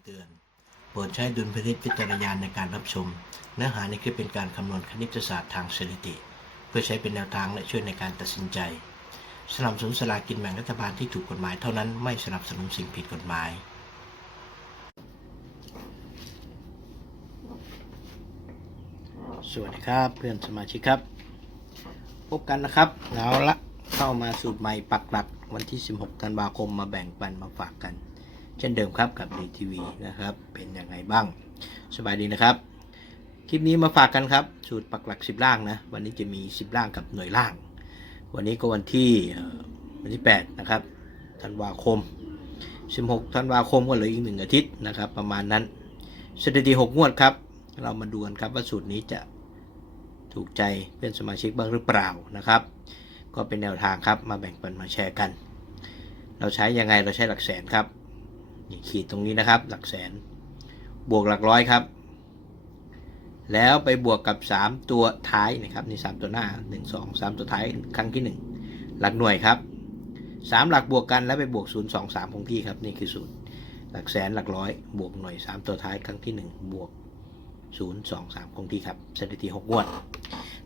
ำเตือน โปรดใช้ดุลพินิจวิจารณาในการรับชม เนื้อหาในคลิปเป็นการคำนวณคณิตศาสตร์ทางสถิติ เพื่อใช้เป็นแนวทางและช่วยในการตัดสินใจ สนับสนุนสลากินแบ่งรัฐบาลที่ถูกกฎหมายเท่านั้นไม่สนับสนุนสิ่งผิดกฎหมายสวัสดีครับเพื่อนสมาชิกครับ พบกันนะครับเอาละเข้ามาสูตรใหม่ปักหลักวันที่ 16 ธันวาคมมาแบ่งปันมาฝากกัน เช่นเดิมครับกับดีทีวีนะครับ เป็นยังไงบ้าง สบายดีนะครับ คลิปนี้มาฝากกันครับ สูตรปักหลัก 10 ล่างนะ วันนี้จะมี 10 ล่างกับหน่วยล่าง วันนี้ก็วันที่วันที่ 8 นะครับธันวาคม 16ธันวาคมก็เหลืออีกหนึ่งอาทิตย์นะครับ ประมาณนั้นสถิติ6งวดครับ เรามาดูกันครับว่าสูตรนี้จะถูกใจเพื่อนสมาชิกบ้างหรือเปล่านะครับ ก็เป็นแนวทางครับมาแบ่งปันมาแชร์กัน เราใช้ยังไงเราใช้หลักแสนครับ ขีดตรงนี้นะครับ หลักแสน บวกหลักร้อยครับ แล้วไปบวกกับ 3 ตัวท้ายนะครับนี่3ตัวหน้า 1 2 3 ตัวท้ายครั้งที่ 1 หลักหน่วยครับ 3 หลักบวกกันแล้วไปบวก 0 2 3คงที่ครับนี่คือสูตรหลักแสนหลักร้อย บวกหน่วย 3 ตัวท้ายครั้งที่ 1 บวก 0 2 3คงที่ครับสถิติ6งวด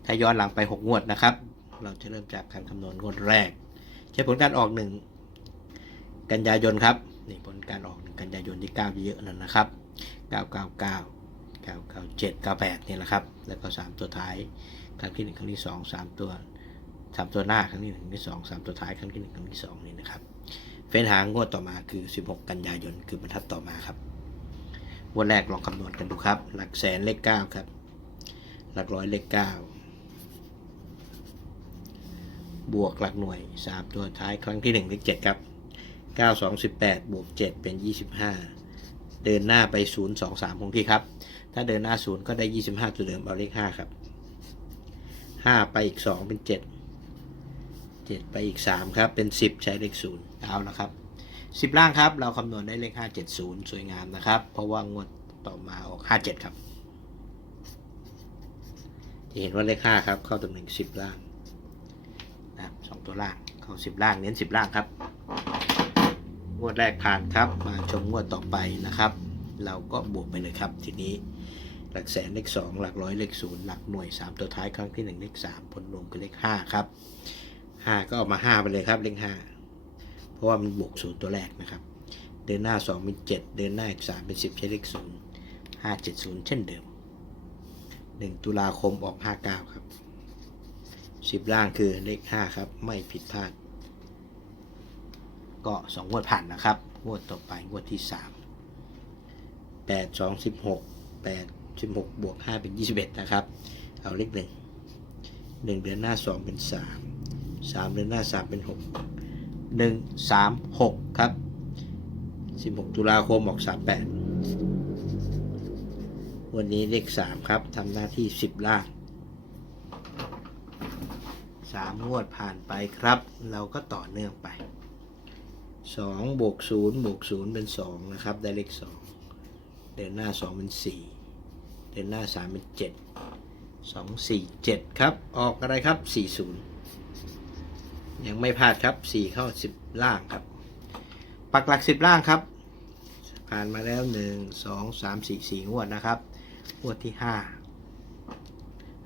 ถ้าย้อนหลังไป 6 งวดนะครับ เราจะเริ่มจากการคำนวณงวดแรก ใช้ผลการออก 1 กันยายนครับ นี่ผลการออก1กันยายนที่ 9 เยอะๆนั่นนะครับ 999 997 98นี่แหละครับ แล้วก็ 3 ตัวท้าย ครั้งที่ 1 ครั้งที่ 2 3 ตัว 3 ตัวหน้า ครั้งที่1ครั้งที่ 2 3 ตัวท้าย ครั้งที่ 1 ครั้งที่ 2 นี่นะครับ เฟ้นหางงวดต่อมาคือ 16 กันยายน คือบรรทัดต่อมาครับงวดแรกลองคำนวณกันดูครับ หลักแสนเลข 9 ครับ หลักร้อยเลข 9 บวกหลักหน่วย 3 ตัวท้าย ครั้งที่ 1 เลข 7 ครับ 9 2 18 บวก 7 เป็น 25 เดินหน้าไป 0 2 3 คงที่ครับ ถ้าเดินหน้า 0 ก็ได้ 25 ตัวเดิมเอาเลข 5 ครับ 5 ไปอีก 2 เป็น 7 7 ไปอีก 3 ครับ เป็น 10 ใช้เลข 0 เอาละครับ 10 ล่างครับ เราคำนวณได้เลข 570 สวยงามนะครับ เพราะว่างวดต่อมาออก 57 ครับจะเห็นว่าเลข 5 ครับ เข้าตำแหน่ง 10 ล่างนะครับสองตัวล่าง เข้า 10 ล่าง เน้น 10 ล่างครับ วดแรกผ่านครับ มาชมงวดต่อไปนะครับ เราก็บวกไปเลยครับทีนี้หลักแสนเลข 2 หลักร้อยเลข0หลักหน่วย 3 ตัวท้ายครั้งที่ 1 เลข 3 ผลรวมคือเลข 5 ครับ 5 ก็เอามา 5 ไปเลยครับเลข 5 เพราะว่ามันบวก0ตัวแรกนะครับ เดินหน้า 2 เป็น 7 เดินหน้าอีก3เป็น 10 ใช้เลข 0 5 7 0 เช่นเดิม 1 ตุลาคมออก 59 ครับ 10 ล่างคือเลข 5 ครับ ไม่ผิดพลาด ก็2งวดผ่านนะครับงวดต่อไปงวดที่3 8 2 16 8 16บวก5เป็น21นะครับ เอาเลข1 1เดือนหน้า2เป็น3 3เดือนหน้า3เป็น6 1 3 6ครับ16ตุลาคมออก38วันนี้เลข3ครับทำหน้าที่10ล่าง3งวดผ่านไปครับ เราก็ต่อเนื่องไป 2บวก0บวก0เป็น2นะครับ ได้เลข2เดินหน้า2เป็น4เดินหน้า3เป็น7 2 4 7ครับ ออกอะไรครับ40ยังไม่พลาดครับ4เข้า10ล่างครับ ปักหลัก10ล่างครับ ผ่านมาแล้ว1 2 3 4 4งวดนะครับงวดที่5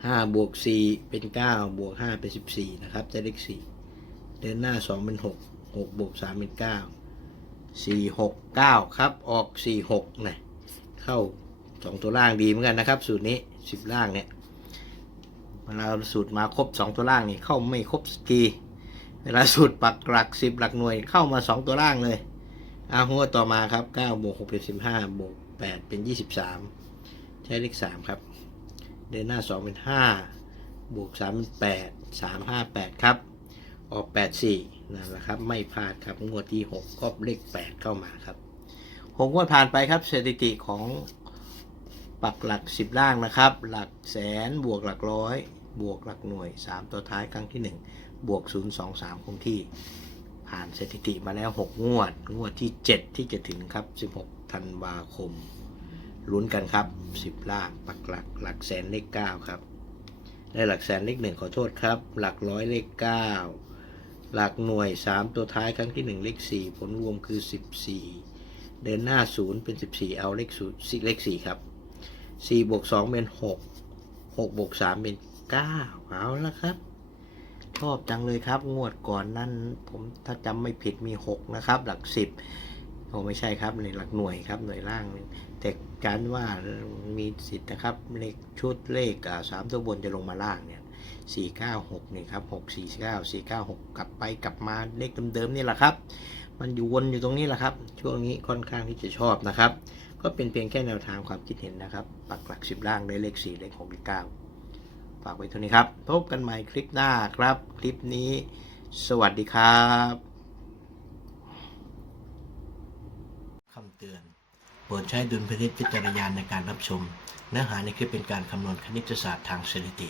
5บวก4เป็น9บวก5เป็น14นะครับจะเลข4เดินหน้า2เป็น 6 6บวก3เป็น9 4 6 9ครับออก4 6นะเข้า2ตัวล่างดีเหมือนกันนะครับ สูตรนี้10ล่างเนี่ยเวลาสูตรมาครบ2ตัวล่างนี่เข้าไม่ครบสกีเวลาสูตรปักหลัก10หลักหน่วยเข้ามา2ตัวล่างเลยอาหัวต่อมาครับ9บวก6เป็น15บวก8เป็น23ใช้เลข3ครับ เดินหน้า2เป็น5บวก3เป็น8 3 5 8ครับ ออก8 4 นั่นแหละครับ ไม่พลาดครับงวดที่6ก็เลข8เข้ามาครับ6งวดผ่านไปครับสถิติของปักหลัก10ล่างนะครับ หลักแสนบวกหลักร้อย บวกหลักหน่วย 3 ตัวท้ายครั้งที่ 1 บวก 0 2 3 คงที่ ผ่านสถิติมาแล้ว 6 งวด งวดที่ 7 ที่จะถึงครับ 16 ธันวาคมลุ้นกันครับ 10 ล่าง ปักหลักหลักแสนเลข 9 ครับ ได้หลักแสนเลข 1 ขอโทษครับ หลักร้อยเลข 9 หลักหน่วย 3 ตัวท้ายครั้งที่ 1 เลข 4 ผลรวมคือ 14 เดินหน้าศูนย์เป็นสิบสี่เอาเลขศูนย์เลขสี่ครับสี่บวกสองเป็นหกหกบวกสามเป็นเก้าเอาละครับ ชอบจังเลยครับ งวดก่อนนั้นผมถ้าจำไม่ผิดมีหกนะครับ หลักสิบโอ้ไม่ใช่ครับในหลักหน่วยครับหน่วยล่าง แต่การว่ามีสิทธิ์นะครับ เลขชุดเลขสามตัวบนจะลงมาล่างเนี่ย สี่เก้าหกนี่ครับหกสี่เก้าสี่เก้าหกกลับไปกลับมาเลขเดิมๆนี่แหละครับ มันอยู่วนอยู่ตรงนี้แหละครับ ช่วงนี้ค่อนข้างที่จะชอบนะครับ ก็เป็นเพียงแค่แนวทางความคิดเห็นนะครับ ปักหลักสิบล่างได้เลขสี่เลขหกเลขเก้าฝากไว้เท่านี้ครับ พบกันใหม่คลิปหน้าครับ คลิปนี้ สวัสดีครับคำเตือนโปรดใช้ดุลพินิจพิจารณาในการรับชม เนื้อหาในคลิปเป็นการคำนวณคณิตศาสตร์ทางสถิติ